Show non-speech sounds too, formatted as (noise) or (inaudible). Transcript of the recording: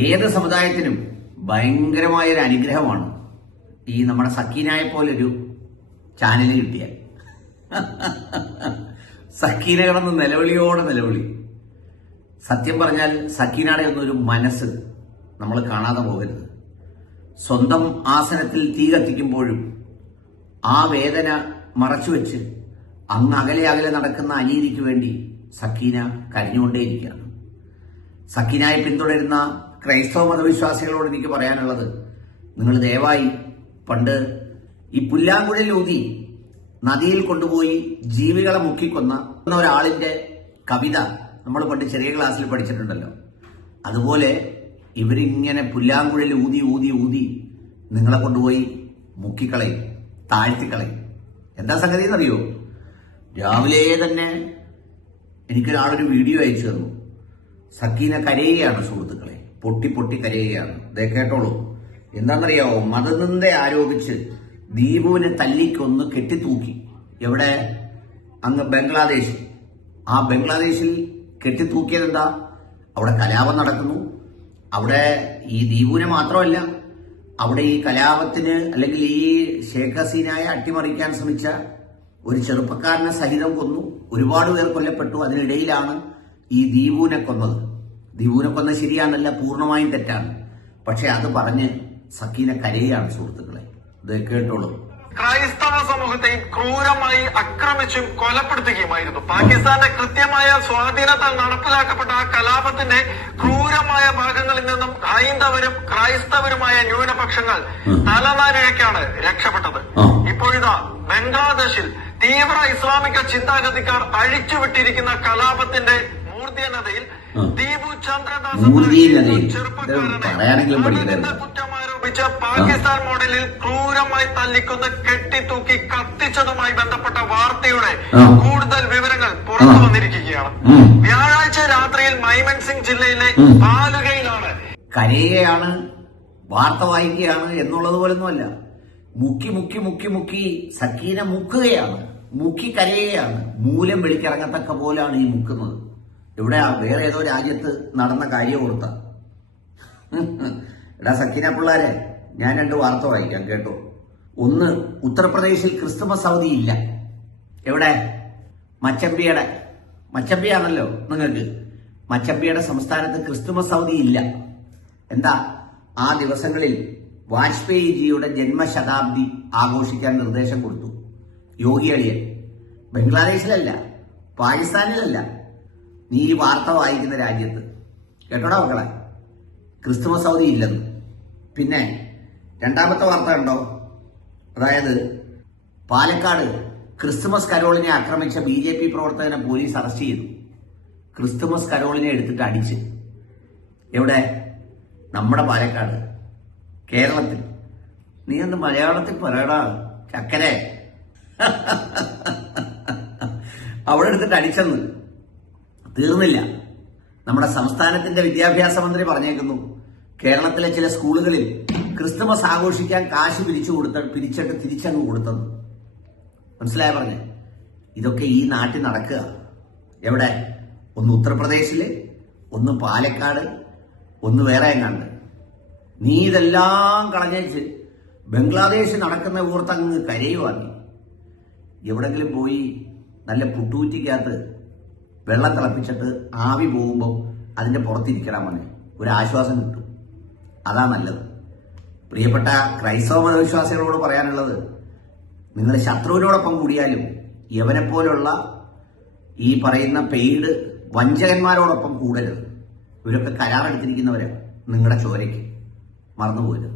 ഏത് സമുദായത്തിനും ഭയങ്കരമായ ഒരു അനുഗ്രഹമാണ് ഈ നമ്മുടെ സക്കീനായ പോലൊരു ചാനൽ കിട്ടിയാൽ. സക്കീന കിടന്ന് നിലവിളിയോടെ നിലവിളി. സത്യം പറഞ്ഞാൽ സക്കീനയുടെ ഒന്നൊരു മനസ്സ് നമ്മൾ കാണാതെ പോകരുത്. സ്വന്തം ആസനത്തിൽ തീ കത്തിക്കുമ്പോഴും ആ വേദന മറച്ചുവെച്ച് അങ്ങ് അകലെ അകലെ നടക്കുന്ന അനീതിക്ക് വേണ്ടി സക്കീന കരഞ്ഞുകൊണ്ടേയിരിക്കുകയാണ്. സക്കീനായി പിന്തുടരുന്ന ക്രൈസ്തവ മതവിശ്വാസികളോട് എനിക്ക് പറയാനുള്ളത് നിങ്ങൾ ദയവായി പണ്ട് ഈ പുല്ലാങ്കുഴൽ ഊതി നദിയിൽ കൊണ്ടുപോയി ജീവികളെ മുക്കിക്കൊന്ന ഒരാളിന്റെ കവിത നമ്മൾ പണ്ട് ചെറിയ ക്ലാസ്സിൽ പഠിച്ചിട്ടുണ്ടല്ലോ. അതുപോലെ ഇവരിങ്ങനെ പുല്ലാങ്കുഴൽ ഊതി ഊതി ഊതി നിങ്ങളെ കൊണ്ടുപോയി മുക്കിക്കളയും താഴ്ത്തിക്കളയും. എന്താ സംഗതി എന്നറിയോ? രാവിലെ തന്നെ എനിക്കൊരാളൊരു വീഡിയോ അയച്ചു തന്നു. സക്കീന കരയുകയാണ് സുഹൃത്തുക്കളെ. പൊട്ടി പൊട്ടി കരയുകയാണ്. ദേ കേട്ടോളൂ. എന്താണെന്നറിയാവോ? മതനിന്ദ ആരോപിച്ച് ദീപുവിനെ തല്ലിക്കൊന്ന് കെട്ടിത്തൂക്കി. എവിടെ? അങ്ങ് ബംഗ്ലാദേശിൽ. ആ ബംഗ്ലാദേശിൽ കെട്ടിത്തൂക്കിയത് എന്താ? അവിടെ കലാപം നടക്കുന്നു. അവിടെ ഈ ദീപുവിനെ മാത്രമല്ല അവിടെ ഈ കലാപത്തിന് അല്ലെങ്കിൽ ഈ ഷേഖ് ഹസീനായ അട്ടിമറിക്കാൻ ശ്രമിച്ച ഒരു ചെറുപ്പക്കാരനെ സഹിതം കൊന്നു. ഒരുപാട് പേർ കൊല്ലപ്പെട്ടു. അതിനിടയിലാണ് ഈ ദീപുവിനെ കൊന്നത്. ദീപുവിനെ കൊന്ന ശരിയാണല്ല പൂർണമായും തെറ്റാണ്. പക്ഷെ അത് പറഞ്ഞ് സക്കീന കരയാണ് സുഹൃത്തുക്കളെ. ഇത് കേട്ടോളൂ. ക്രൈസ്തവ സമൂഹത്തെയും ക്രൂരമായി ആക്രമിച്ചും കൊലപ്പെടുത്തുകയുമായിരുന്നു. പാകിസ്ഥാന്റെ കൃത്യമായ സ്വാധീനത്താൽ നടപ്പിലാക്കപ്പെട്ട ആ കലാപത്തിന്റെ ക്രൂരമായ ഭാഗങ്ങളിൽ നിന്നും ഹൈന്ദവരും ക്രൈസ്തവരുമായ ന്യൂനപക്ഷങ്ങൾ തലനാരിഴയ്ക്കാണ് രക്ഷപ്പെട്ടത്. ഇപ്പോഴിതാ ബംഗ്ലാദേശിൽ തീവ്ര ഇസ്ലാമിക ചിന്താഗതിക്കാർ അഴിച്ചുവിട്ടിരിക്കുന്ന കലാപത്തിന്റെ മൂർധ്യനതയിൽ പറയാനെങ്കിലും കുറ്റമാരോപിച്ച് പാകിസ്ഥാൻ മോഡലിൽ ക്രൂരമായി തല്ലിക്കൊന്ന് കെട്ടിത്തൂക്കി കത്തിച്ചതുമായി ബന്ധപ്പെട്ട വാർത്തയുടെ കൂടുതൽ വിവരങ്ങൾ പുറത്തു വന്നിരിക്കുകയാണ്. വ്യാഴാഴ്ച രാത്രിയിൽ മൈമൻസിംഗ് ജില്ലയിലെ പാലുകയിലാണ് ബാലുകയിലാണ്. കരയുകയാണ് വാർത്ത വായിക്കുകയാണ് എന്നുള്ളത് പോലൊന്നുമല്ല. മുക്കി മുക്കി മുക്കി മുക്കി സക്കീന മുക്കുകയാണ്. മുക്കി കരയുകയാണ്. മൂലം വെളിക്കിറങ്ങത്തക്ക പോലാണ് ഈ മുക്കുന്നത്. ഇവിടെ വേറെ ഏതോ രാജ്യത്ത് നടന്ന കാര്യം ഓർത്ത. (laughs) എടാ സക്കീന പിള്ളാരെ ഞാൻ രണ്ട് വാർത്ത വായിക്കാം കേട്ടോ. ഒന്ന് ഉത്തർപ്രദേശിൽ ക്രിസ്തുമസ് അവധി ഇല്ല. എവിടെ? മച്ചമ്പിയുടെ. മച്ചമ്പിയാണല്ലോ നിങ്ങൾക്ക്. മച്ചമ്പിയുടെ സംസ്ഥാനത്ത് ക്രിസ്തുമസ് അവധി ഇല്ല. എന്താ? ആ ദിവസങ്ങളിൽ വാജ്പേയിജിയുടെ ജന്മശതാബ്ദി ആഘോഷിക്കാൻ നിർദ്ദേശം കൊടുത്തു. യോഗി അളിയൻ. ബംഗ്ലാദേശിലല്ല പാകിസ്ഥാനിലല്ല. നീ ഈ വാർത്ത വായിക്കുന്ന രാജ്യത്ത്. കേട്ടോടാ മക്കളെ? ക്രിസ്തുമസ് അവധി ഇല്ലെന്ന്. പിന്നെ രണ്ടാമത്തെ വാർത്ത ഉണ്ടോ അതായത് പാലക്കാട് ക്രിസ്തുമസ് കരോളിനെ ആക്രമിച്ച ബി ജെ പി പ്രവർത്തകനെ പോലീസ് അറസ്റ്റ് ചെയ്തു. ക്രിസ്തുമസ് കരോളിനെ എടുത്തിട്ട് അടിച്ച്. എവിടെ? നമ്മുടെ പാലക്കാട്. കേരളത്തിൽ. നീ ഒന്ന് മലയാളത്തിൽ പറയടാ? ചക്കരെ. (laughs) അവിടെ എടുത്തിട്ട് അടിച്ചെന്ന്. തീർന്നില്ല. നമ്മുടെ സംസ്ഥാനത്തിന്റെ വിദ്യാഭ്യാസ മന്ത്രി പറഞ്ഞേക്കുന്നു കേരളത്തിലെ ചില സ്കൂളുകളിൽ ക്രിസ്തുമസ് ആഘോഷിക്കാൻ കാശ് പിരിച്ചു കൊടുത്ത പിരിച്ചിട്ട് തിരിച്ചങ്ങ് കൊടുത്തത്. മനസ്സിലായ പറഞ്ഞേ? ഇതൊക്കെ ഈ നാട്ടിൽ നടക്കുക. എവിടെ? ഒന്ന് ഉത്തർപ്രദേശിൽ ഒന്ന് പാലക്കാട് ഒന്ന് വേറെ എങ്ങാണ്ട്. നീ ഇതെല്ലാം കളഞ്ഞേച്ച് ബംഗ്ലാദേശ് നടക്കുന്ന ഊർത്തങ്ങ് കരയുവാങ്ങി എവിടെങ്കിലും പോയി നല്ല പുട്ടൂറ്റിക്കകത്ത് വെള്ളം തിളപ്പിച്ചിട്ട് ആവി പോകുമ്പോൾ അതിന്റെ പുറത്തിരിക്കണം മോനെ. ഒരു ആശ്വാസം കിട്ടും. അതാ നല്ലത്. പ്രിയപ്പെട്ട ക്രൈസ്തവ മതവിശ്വാസികളോട് പറയാനുള്ളത് നിങ്ങൾ ശത്രുവിനോടൊപ്പം കൂടിയാലും യവനെപ്പോലുള്ള ഈ പറയുന്ന പെയ്ഡ് വഞ്ചകന്മാരോടൊപ്പം കൂടരുത്. ഇവരൊക്കെ കരാറെടുത്തിരിക്കുന്നവരാണ് നിങ്ങളുടെ ചോരയ്ക്ക്. മറന്നുപോകരുത്.